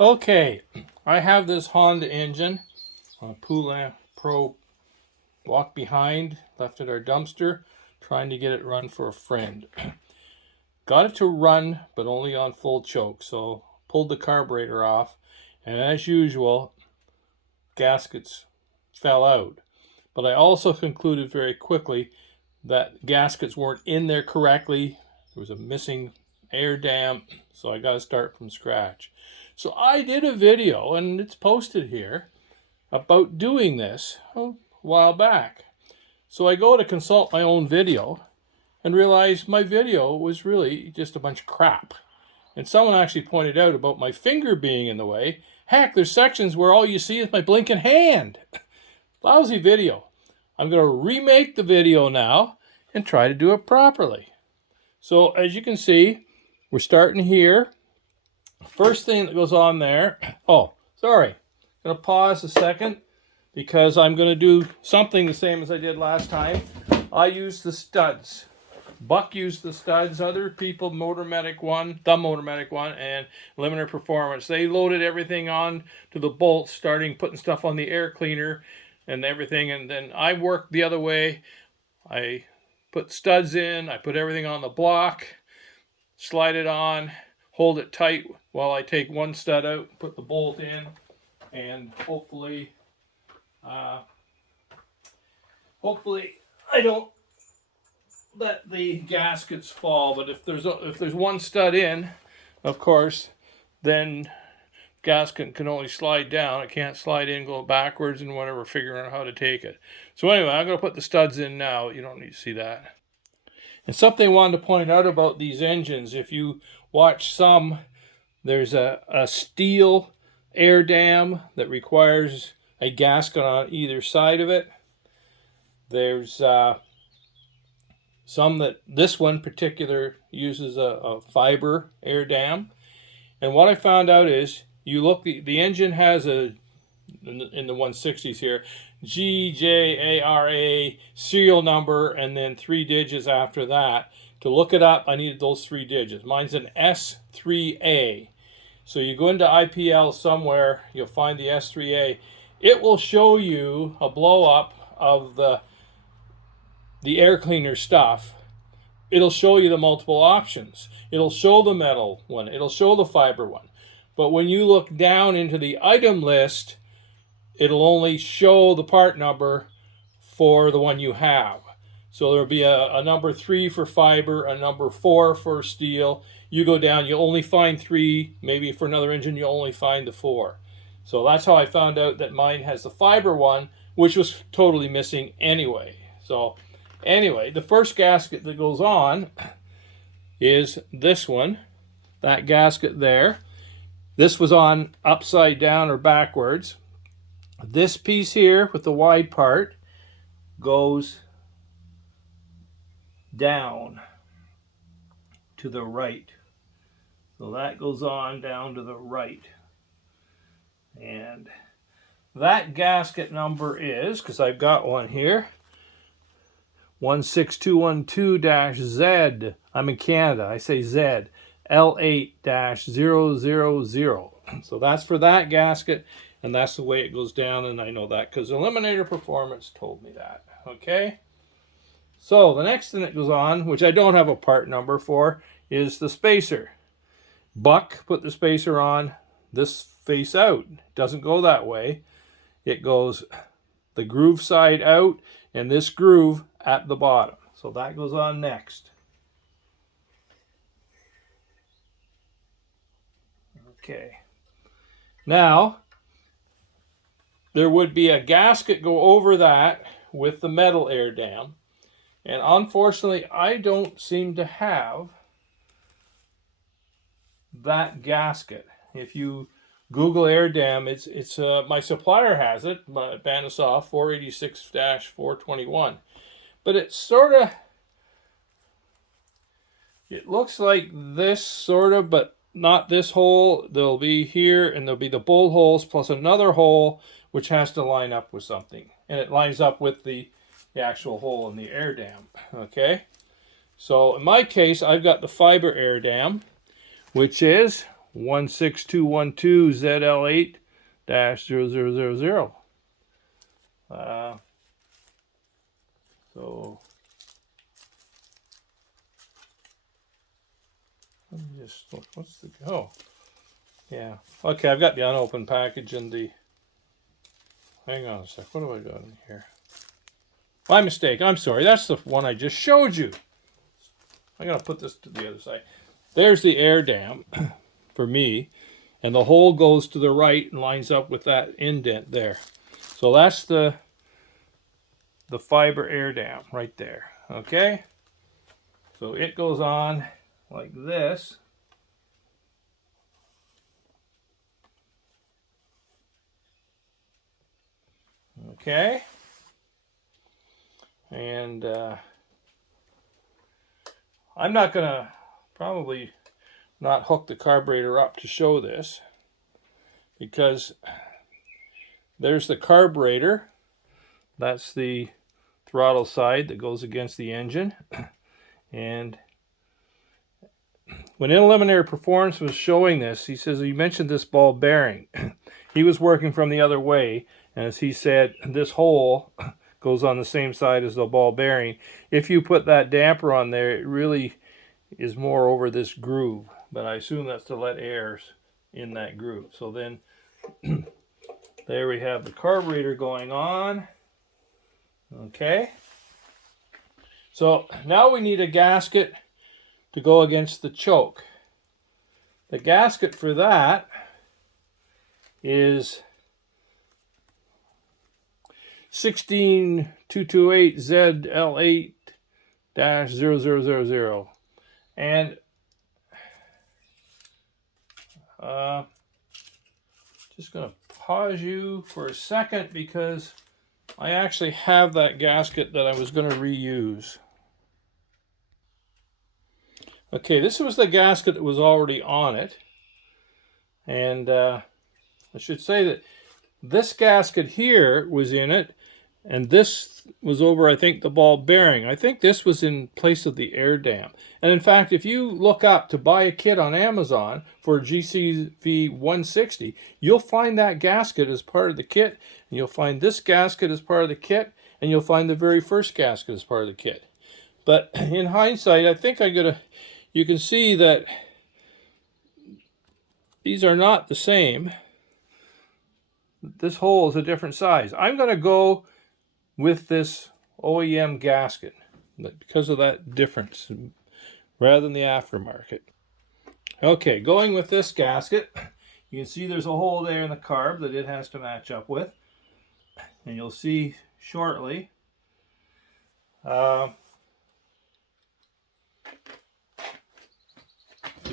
Okay, I have this Honda engine, Poulan Pro walk behind, left at our dumpster, trying to get it run for a friend. Got it to run, but only on full choke, so pulled the carburetor off, and as usual, gaskets fell out. But I also concluded very quickly that gaskets weren't in there correctly. There was a missing air dam, so I got to start from scratch. So I did a video, and it's posted here, about doing this a while back. So I go to consult my own video and realize my video was really just a bunch of crap. And someone actually pointed out about my finger being in the way. Heck, there's sections where all you see is my blinking hand. Lousy video. I'm going to remake the video now and try to do it properly. So as you can see, we're starting here. First thing that goes on there, oh, sorry. I'm going to pause a second because I'm going to do something the same as I did last time. I used the studs. Buck used the studs. Other people, the Motormatic one, and Limiter Performance, they loaded everything on to the bolts, starting putting stuff on the air cleaner and everything. And then I worked the other way. I put studs in. I put everything on the block, slide it on, hold it tight while I take one stud out, put the bolt in, and hopefully I don't let the gaskets fall. But if there's one stud in, of course, then gasket can only slide down. It can't slide in, go backwards and whatever, figuring out how to take it. So anyway, I'm going to put the studs in now. You don't need to see that. And something I wanted to point out about these engines, if you watch some, there's a steel air dam that requires a gasket on either side of it. There's some that, this one particular uses a fiber air dam. And what I found out is, you look, the engine has in the 160s here, GJARA serial number and then 3 digits after that. To look it up, I needed those 3 digits. Mine's an S3A. So you go into IPL somewhere, you'll find the S3A. It will show you a blow up of the air cleaner stuff. It'll show you the multiple options. It'll show the metal one. It'll show the fiber one. But when you look down into the item list, it'll only show the part number for the one you have. So there'll be a number 3 for fiber, a number 4 for steel. You go down, you only find 3. Maybe for another engine, you only find the 4. So that's how I found out that mine has the fiber one, which was totally missing anyway. So anyway, the first gasket that goes on is this one, that gasket there. This was on upside down or backwards. This piece here with the wide part goes down to the right. So that goes on down to the right. And that gasket number is, because I've got one here, 16212-Z. I'm in Canada. I say Z. L8-000. So that's for that gasket, and that's the way it goes down, and I know that because Eliminator Performance told me that. Okay? So the next thing that goes on, which I don't have a part number for, is the spacer. Buck put the spacer on this face out. It doesn't go that way. It goes the groove side out, and this groove at the bottom. So that goes on next. Okay. Now, there would be a gasket go over that with the metal air dam. And unfortunately, I don't seem to have that gasket. If you Google air dam, it's my supplier has it, Banisoft 486-421. But it's sort of, it looks like this sort of, but not this hole. There'll be here, and there'll be the bolt holes plus another hole which has to line up with something, and it lines up with the actual hole in the air dam. Okay, so in my case, I've got the fiber air dam, which is 16212 ZL8-0000. So let me just look. What's the yeah. Okay, I've got the unopened package and the. Hang on a sec. What have I got in here? My mistake. I'm sorry. That's the one I just showed you. I gotta put this to the other side. There's the air dam for me, and the hole goes to the right and lines up with that indent there. So that's the fiber air dam right there. Okay. So it goes on like this. Okay. And I'm not going to probably not hook the carburetor up to show this, because there's the carburetor. That's the throttle side that goes against the engine. And when Eliminator Performance was showing this, he says, you mentioned this ball bearing. He was working from the other way, and as he said, this hole goes on the same side as the ball bearing. If you put that damper on there, it really is more over this groove, but I assume that's to let air in that groove. So then there we have the carburetor going on. Okay, so now we need a gasket to go against the choke. The gasket for that is 16228 ZL8-0000. And just going to pause you for a second because I actually have that gasket that I was going to reuse. Okay, this was the gasket that was already on it. And I should say that this gasket here was in it, and this was over, I think, the ball bearing. I think this was in place of the air dam. And in fact, if you look up to buy a kit on Amazon for a gcv160, you'll find that gasket as part of the kit, and you'll find this gasket as part of the kit, and you'll find the very first gasket as part of the kit. But in hindsight, I think you can see that these are not the same. This hole is a different size. I'm going to go with this OEM gasket because of that difference rather than the aftermarket. Okay, going with this gasket, you can see there's a hole there in the carb that it has to match up with, and you'll see shortly.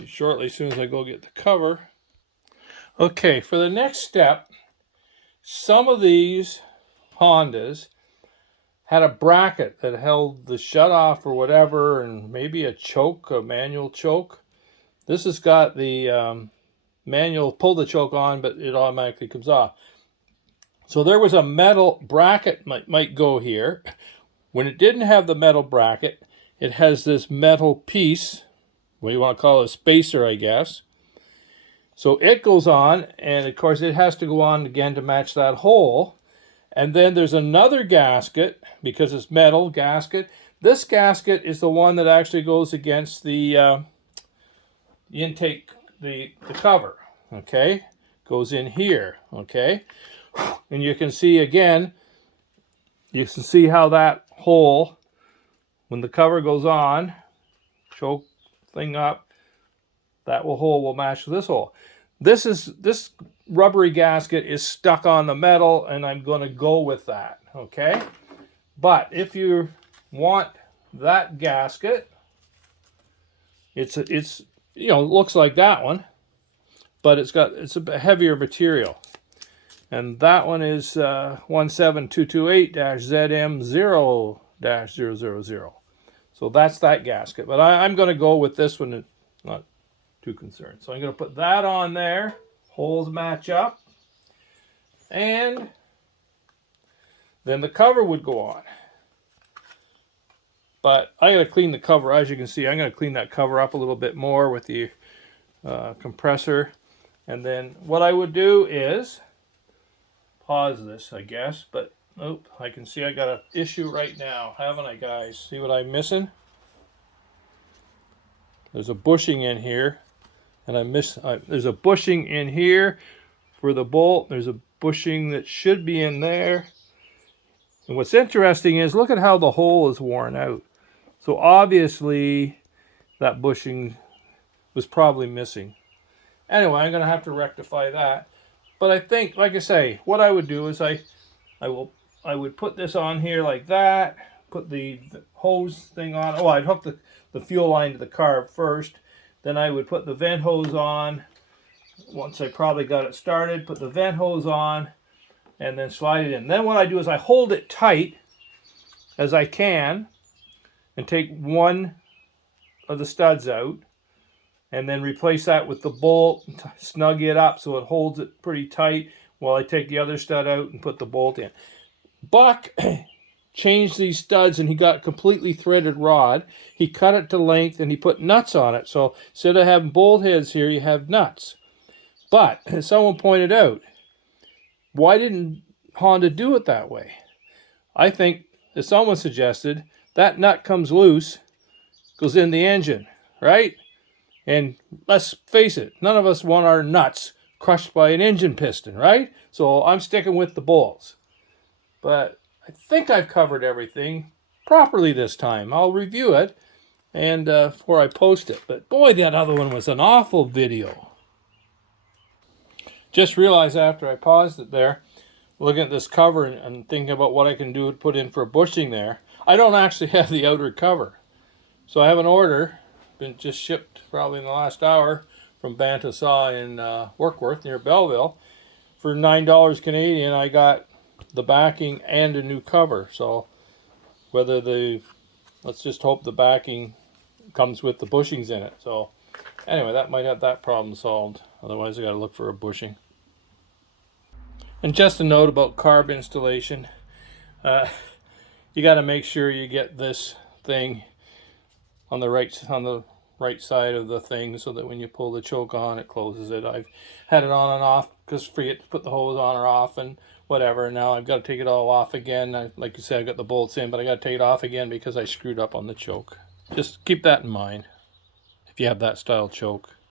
Shortly, as soon as I go get the cover. Okay, for the next step, some of these Hondas had a bracket that held the shutoff or whatever, and maybe a choke, a manual choke. This has got the manual pull the choke on, but it automatically comes off. So there was a metal bracket might go here. When it didn't have the metal bracket, it has this metal piece, what do you want to call it, a spacer, I guess. So it goes on, and of course it has to go on again to match that hole. And then there's another gasket, because it's metal gasket. This gasket is the one that actually goes against the intake, the cover, okay? Goes in here, okay? And you can see again, you can see how that hole, when the cover goes on, choke thing up, that hole will match this hole. This rubbery gasket is stuck on the metal, and I'm going to go with that, okay? But if you want that gasket, it's you know, it looks like that one, but it's a heavier material, and that one is 17228-ZM0-000. So that's that gasket, but I'm going to go with this one. Not too concerned. So I'm going to put that on there. Holes match up. And then the cover would go on. But I got to clean the cover. As you can see, I'm going to clean that cover up a little bit more with the compressor. And then what I would do is pause this, I guess, but oh, I can see I got an issue right now, haven't I, guys? See what I'm missing? There's a bushing in here, and there's a bushing in here for the bolt. There's a bushing that should be in there. And what's interesting is, look at how the hole is worn out. So obviously that bushing was probably missing. Anyway, I'm going to have to rectify that. But I think, like I say, what I would do is I would put this on here like that, put the hose thing on. Oh, I'd hook the fuel line to the carb first. Then I would put the vent hose on. Once I probably got it started, put the vent hose on, and then slide it in. Then what I do is I hold it tight as I can and take one of the studs out, and then replace that with the bolt, snug it up so it holds it pretty tight while I take the other stud out and put the bolt in. Buck changed these studs and he got completely threaded rod. He cut it to length and he put nuts on it. So instead of having bolt heads here, you have nuts. But as someone pointed out, why didn't Honda do it that way? I think, as someone suggested, that nut comes loose, goes in the engine, right? And let's face it, none of us want our nuts crushed by an engine piston, right? So I'm sticking with the bolts. But I think I've covered everything properly this time. I'll review it and before I post it. But boy, that other one was an awful video. Just realized after I paused it there, looking at this cover and thinking about what I can do to put in for a bushing there, I don't actually have the outer cover. So I have an order, been just shipped probably in the last hour from Banta Saw in Workworth near Belleville. For $9 Canadian, I got the backing and a new cover. So let's just hope the backing comes with the bushings in it. So anyway, that might have that problem solved. Otherwise, I got to look for a bushing. And just a note about carb installation. You got to make sure you get this thing on the right side of the thing so that when you pull the choke on, it closes it. I've had it on and off because forget to put the hose on or off and whatever. And now I've got to take it all off again. Like you said, I got the bolts in, but I got to take it off again because I screwed up on the choke. Just keep that in mind if you have that style choke.